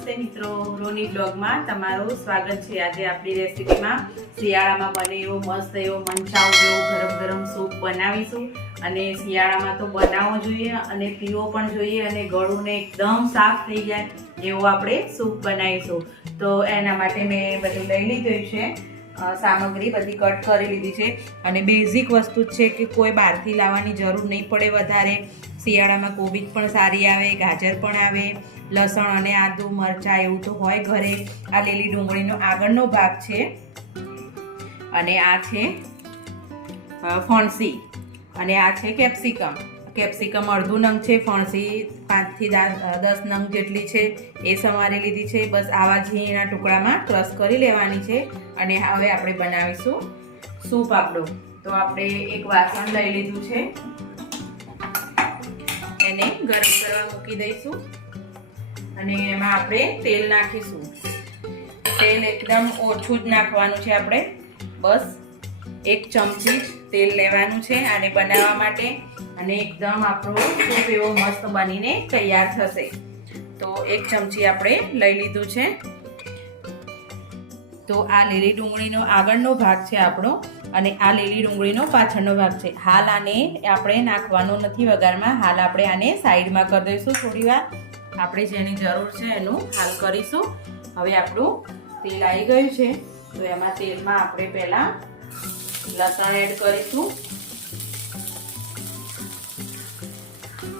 નમસ્તે મિત્રો, રોની બ્લોગમાં તમારું સ્વાગત છે આજે આપણી રેસીપીમાં. શિયાળામાં બને એવો મસ્ત એવો મંચાવ જેવો ગરમ ગરમ સૂપ બનાવીશું. અને શિયાળામાં તો બનાવવો જોઈએ અને પીવો પણ જોઈએ અને ગળુંને એકદમ સાફ થઈ જાય એવો આપણે સૂપ બનાવીશું. તો એના માટે મેં બધું લઈ લીધું છે. સામગ્રી બધી કટ કરી લીધી છે. અને બેઝિક વસ્તુ છે કે કોઈ બહારથી લાવવાની જરૂર નહીં પડે વધારે. શિયાળામાં કોબીજ પણ સારી આવે, ગાજર પણ આવે લસણ અને આદુ, મરચાં એવું તો હોય ઘરે. આ લીલી ડુંગળીનો આગળનો ભાગ છે. અને આ છે ફણસી. અને આ છે કેપ્સિકમ. કેપ્સિકમ અડધું નંગ છે, ફણસી પાંચથી દસ નંગ જેટલી છે એ સમારી લીધી છે. બસ આવા ઝીણા ટુકડામાં ક્રશ કરી લેવાની છે. અને હવે આપણે બનાવીશું સૂપ આપણો. તો આપણે એક વાસણ લઈ લીધું છે. એને ગરમ કરવા મૂકી દઈશું. અને એમાં આપણે તેલ નાખીશું. તેલ એકદમ ઓછું જ નાખવાનું છે આપણે. બસ, એક ચમચી જ તેલ લેવાનું છે આને બનાવવા માટે. અને એકદમ આપણો સૂપ એવો મસ્ત બનીને તૈયાર થશે. તો એક ચમચી આપણે લઈ લીધું છે. તો આ લીલી ડુંગળીનો આગળનો ભાગ છે આપણો અને આ લીલી ડુંગળીનો પાછળનો ભાગ છે. હાલ આને આપણે નાખવાનો નથી વઘારમાં. હાલ આપણે આને સાઈડમાં કરી દઈશું થોડી વાર આપણે જેની જરૂર છે એનું હાલ કરીશું. હવે આપણું તેલ આવી ગયું છે. તો એમાં તેલમાં આપણે પહેલા લસણ એડ કરીશું.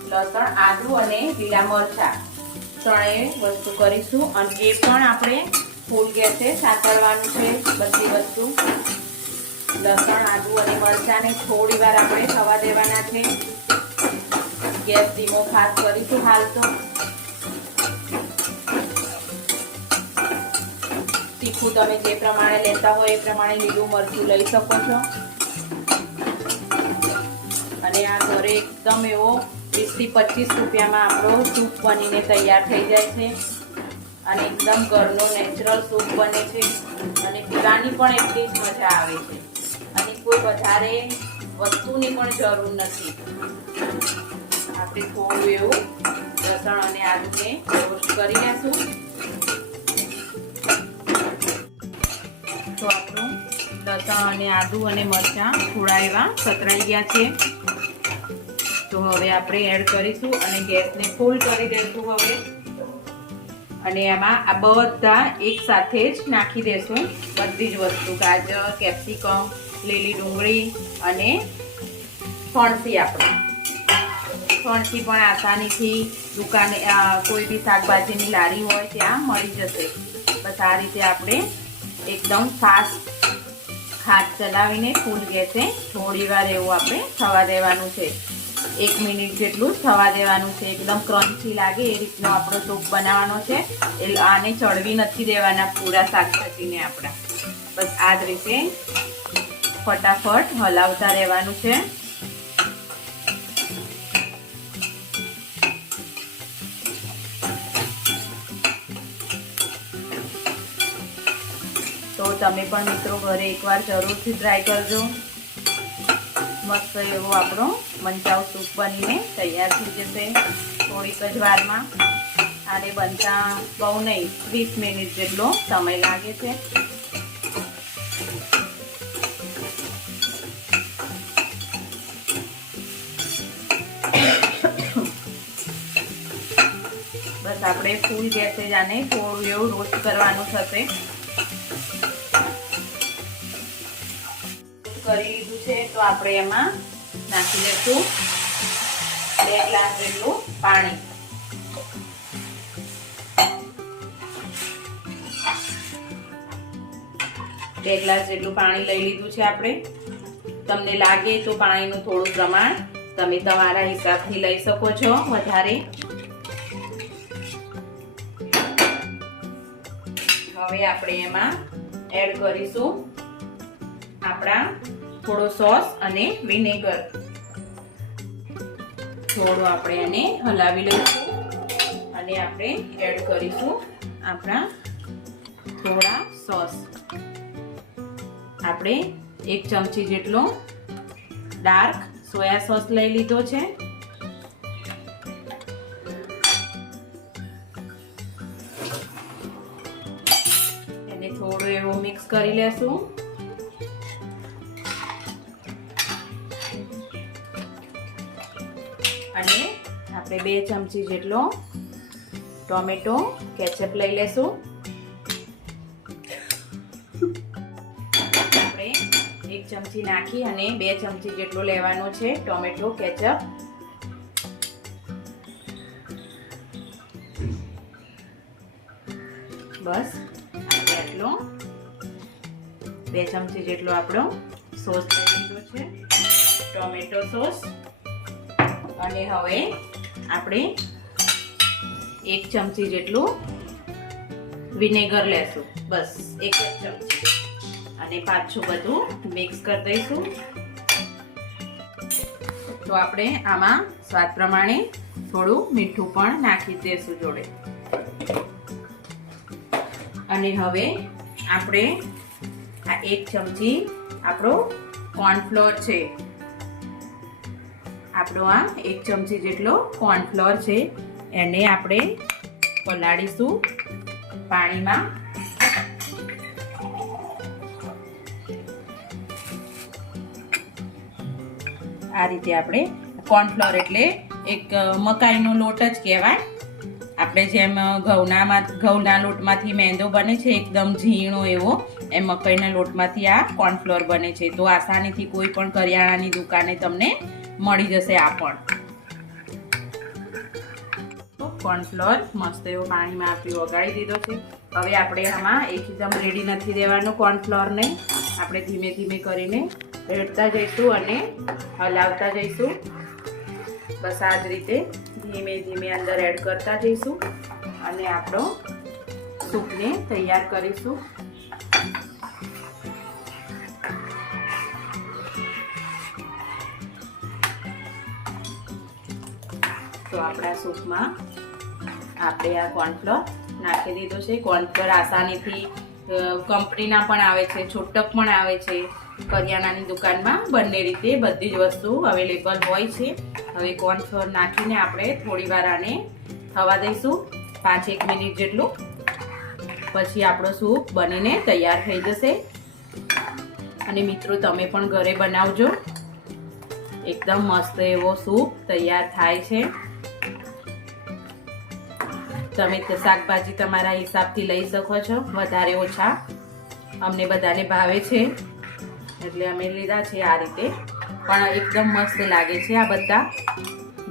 લસણ, આદુ અને લીલા મરચાં ત્રણેય વસ્તુ કરીશું. અને એ પણ આપણે ફૂલ ગેસે સાતરવાનું છે બધી વસ્તુ. લસણ, આદુ અને મરચાંને થોડી વાર આપણે થવા દેવાના છે. ગેસ ધીમો ખાસ કરીશું હાલ તો. તીખું તમે જે પ્રમાણે લેતા હોય એ પ્રમાણે લીલું મરચું લઈ શકો છો. અને આ ઘરે એકદમ એવો વીસથી પચીસ રૂપિયામાં આપણો સૂપ બનીને તૈયાર થઈ જાય છે. અને એકદમ ઘરનો નેચરલ સૂપ બને છે. અને પીવાની પણ એટલી જ મજા આવે છે. અને કોઈ વધારે વસ્તુની પણ જરૂર નથી. આપણે થોડું એવું લસણ અને આદુને રોસ્ટ કરી લેશું અને આદુ અને મરચાં થોડા એવા સતરાઈ ગયા છે. તો હવે આપણે એડ કરીશું અને ગેસને ફૂલ કરી દઈશું હવે. અને એમાં આ બધા એક સાથે જ નાખી દેશું. બધી જ વસ્તુ, ગાજર, કેપ્સિકમ, લીલી ડુંગળી અને ફણસી આપણે. ફણસી પણ આસાનીથી દુકાને કોઈ બી શાકભાજીની લારી હોય ત્યાં મળી જશે. બસ આ રીતે આપણે એકદમ ફાસ્ટ હાથ ચલાવીને ફૂલ ગેસે થોડી વાર એવું આપણે થવા દેવાનું છે. એક મિનિટ જેટલું થવા દેવાનું છે. એકદમ ક્રન્ચી લાગે એ રીતનો આપણો સૂપ બનાવવાનો છે. એ આને ચડવી નથી દેવાના પૂરા શાકભાજીને આપણા. બસ આ જ રીતે ફટાફટ હલાવતા રહેવાનું છે. તમે પણ મિત્રો ઘરે એકવાર જરૂરથી ટ્રાય કરજો. મસ્ત એવો આપણો મંચાવ સૂપ બનીને તૈયાર થઈ જશે થોડીક જ વારમાં. આને બનતા બહુ નહીં વીસ મિનિટ જેટલો સમય લાગે છે. બસ આપણે ફૂલ ગેસે જ આને થોડું એવું રોસ્ટ કરવાનું થશે. કરી લીધું છે, તો આપણે એમાં નાખી દઈશું બે ગ્લાસ જેટલું પાણી. બે ગ્લાસ જેટલું પાણી લઈ લીધું છે આપણે. તમને લાગે તો પાણીનું થોડું પ્રમાણ તમે તમારા હિસાબથી લઈ શકો છો વધારે. હવે આપણે એમાં એડ કરીશું આપણા થોડો સોસ અને વિનેગર. થોડો આપણે એને હલાવી લઈશું અને આપણે એડ કરીશું આપણા થોડા સોસ. આપણે એક ચમચી જેટલો ડાર્ક સોયા સોસ લઈ લીધો છે. એને થોડું એવો મિક્સ કરી લેશું. અને આપણે બે ચમચી જેટલો ટોમેટો કેચઅપ લઈ લેશું. આપણે એક ચમચી નાખી અને બે ચમચી જેટલો લેવાનો છે ટોમેટો કેચઅપ. બસ એટલો બે ચમચી જેટલો આપણો સોસ લઈ લીધો છે. Tomato sauce. અને હવે આપણે એક ચમચી જેટલું વિનેગર લેશું. બસ, એક જ ચમચી. અને પાછું બધું મિક્સ કરી દઈશું. તો આપણે આમાં સ્વાદ પ્રમાણે થોડું મીઠું પણ નાખી દઈશું જોડે. અને હવે આપણે આ એક ચમચી આપણો કોર્નફ્લોર છે. આપણો આ એક ચમચી જેટલો કોર્નફ્લોર છે, એને આપણે પલાળીશું પાણીમાં. આ રીતે આપણે કોર્નફ્લોર એટલે એક મકાઈનો લોટ જ કહેવાય. આપણે જેમ ઘઉંનામાં, ઘઉંના લોટમાંથી મેંદો બને છે, એકદમ ઝીણો એવો, એમ મકાઈના લોટમાંથી આ કોર્નફ્લોર બને છે. તો આસાનીથી કોઈ પણ કરિયાણાની દુકાને તમને મળી જશે આ પણ. કોર્નફ્લોર મસ્ત એવો પાણીમાં આપી વગાડી દીધો છે. હવે આપણે આમાં એકદમ રેડી નથી દેવાનું કોર્નફ્લોરને આપણે ધીમે ધીમે કરીને રેડતા જઈશું અને હલાવતા જઈશું. બસ આ જ રીતે ધીમે ધીમે અંદર એડ કરતા જઈશું. અને આપણો સૂપને તૈયાર કરીશું. તો આપણા સૂપમાં આપણે આ કોર્નફ્લોર નાખી દીધો છે. કોર્નફ્લોર આસાનીથી કંપનીના પણ આવે છે, છૂટક પણ આવે છે. કરિયાણાની દુકાનમાં બંને રીતે બધી જ વસ્તુ અવેલેબલ હોય છે. હવે કોર્નફ્લોર નાખીને આપણે થોડી વાર આને થવા દઈશું. પાંચ એક મિનિટ જેટલું. પછી આપણો સૂપ બનીને તૈયાર થઈ જશે. અને મિત્રો, તમે પણ ઘરે બનાવજો. એકદમ મસ્ત એવો સૂપ તૈયાર થાય છે. તમે શાકભાજી તમારા હિસાબથી લઈ શકો છો. વધારે ઓછા અમને બધાને ભાવે છે. એટલે અમે લીધા છે આ રીતે. પણ એકદમ મસ્ત લાગે છે આ બધા.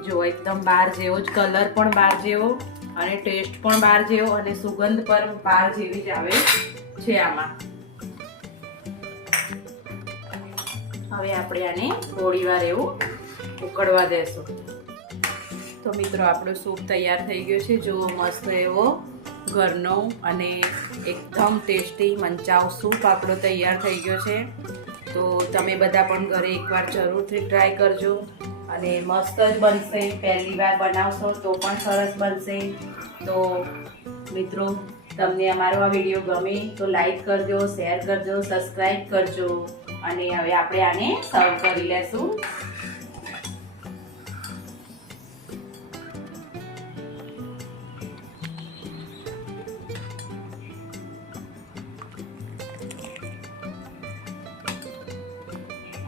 જો એકદમ બહાર જેવો જ કલર પણ બહાર જેવો અને ટેસ્ટ પણ બહાર જેવો અને સુગંધ પણ બહાર જેવી જ આવે છે આમાં. હવે આપણે આને થોડી વાર એવું ઉકળવા દેશું. તો મિત્રો, આપણો સૂપ તૈયાર થઈ ગયો છે. જો મસ્ત એવો ઘરનો અને એકદમ ટેસ્ટી મંચાવ સૂપ આપણો તૈયાર થઈ ગયો છે. તો તમે બધા પણ ઘરે એકવાર જરૂરથી ટ્રાય કરજો અને મસ્ત જ બનશે. પહેલી વાર બનાવશો તો પણ સરસ બનશે. તો મિત્રો, તમને અમારો આ વીડિયો ગમે તો લાઈક કરજો, શેર કરજો, સબસ્ક્રાઈબ કરજો. અને હવે આપણે આને સર્વ કરી લેશું.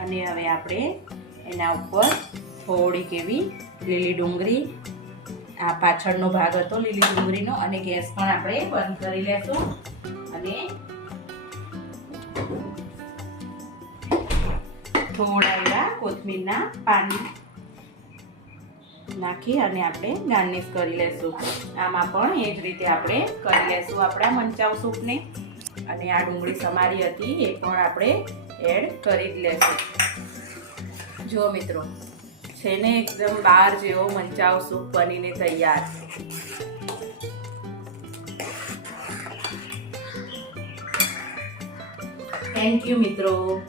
અને હવે આપણે એના ઉપર થોડીક એવી લીલી ડુંગળી, આ પાછળનો ભાગ હતો લીલી ડુંગળીનો, અને ગેસ પણ આપણે બંધ કરી લેશું. અને થોડા એવા કોથમીરના પાન નાખી અને આપણે ગાર્નિશ કરી લેશું. આમાં પણ એ જ રીતે આપણે કરી લેશું આપણા મંચાવ સૂપને. અને આ ડુંગળી સમારી હતી, એ પણ આપણે એડ કરી જ લેશું. જો મિત્રો છે ને એકદમ બાર જેવો મંચાવ સૂપ બનીને તૈયાર. થેન્ક યુ મિત્રો.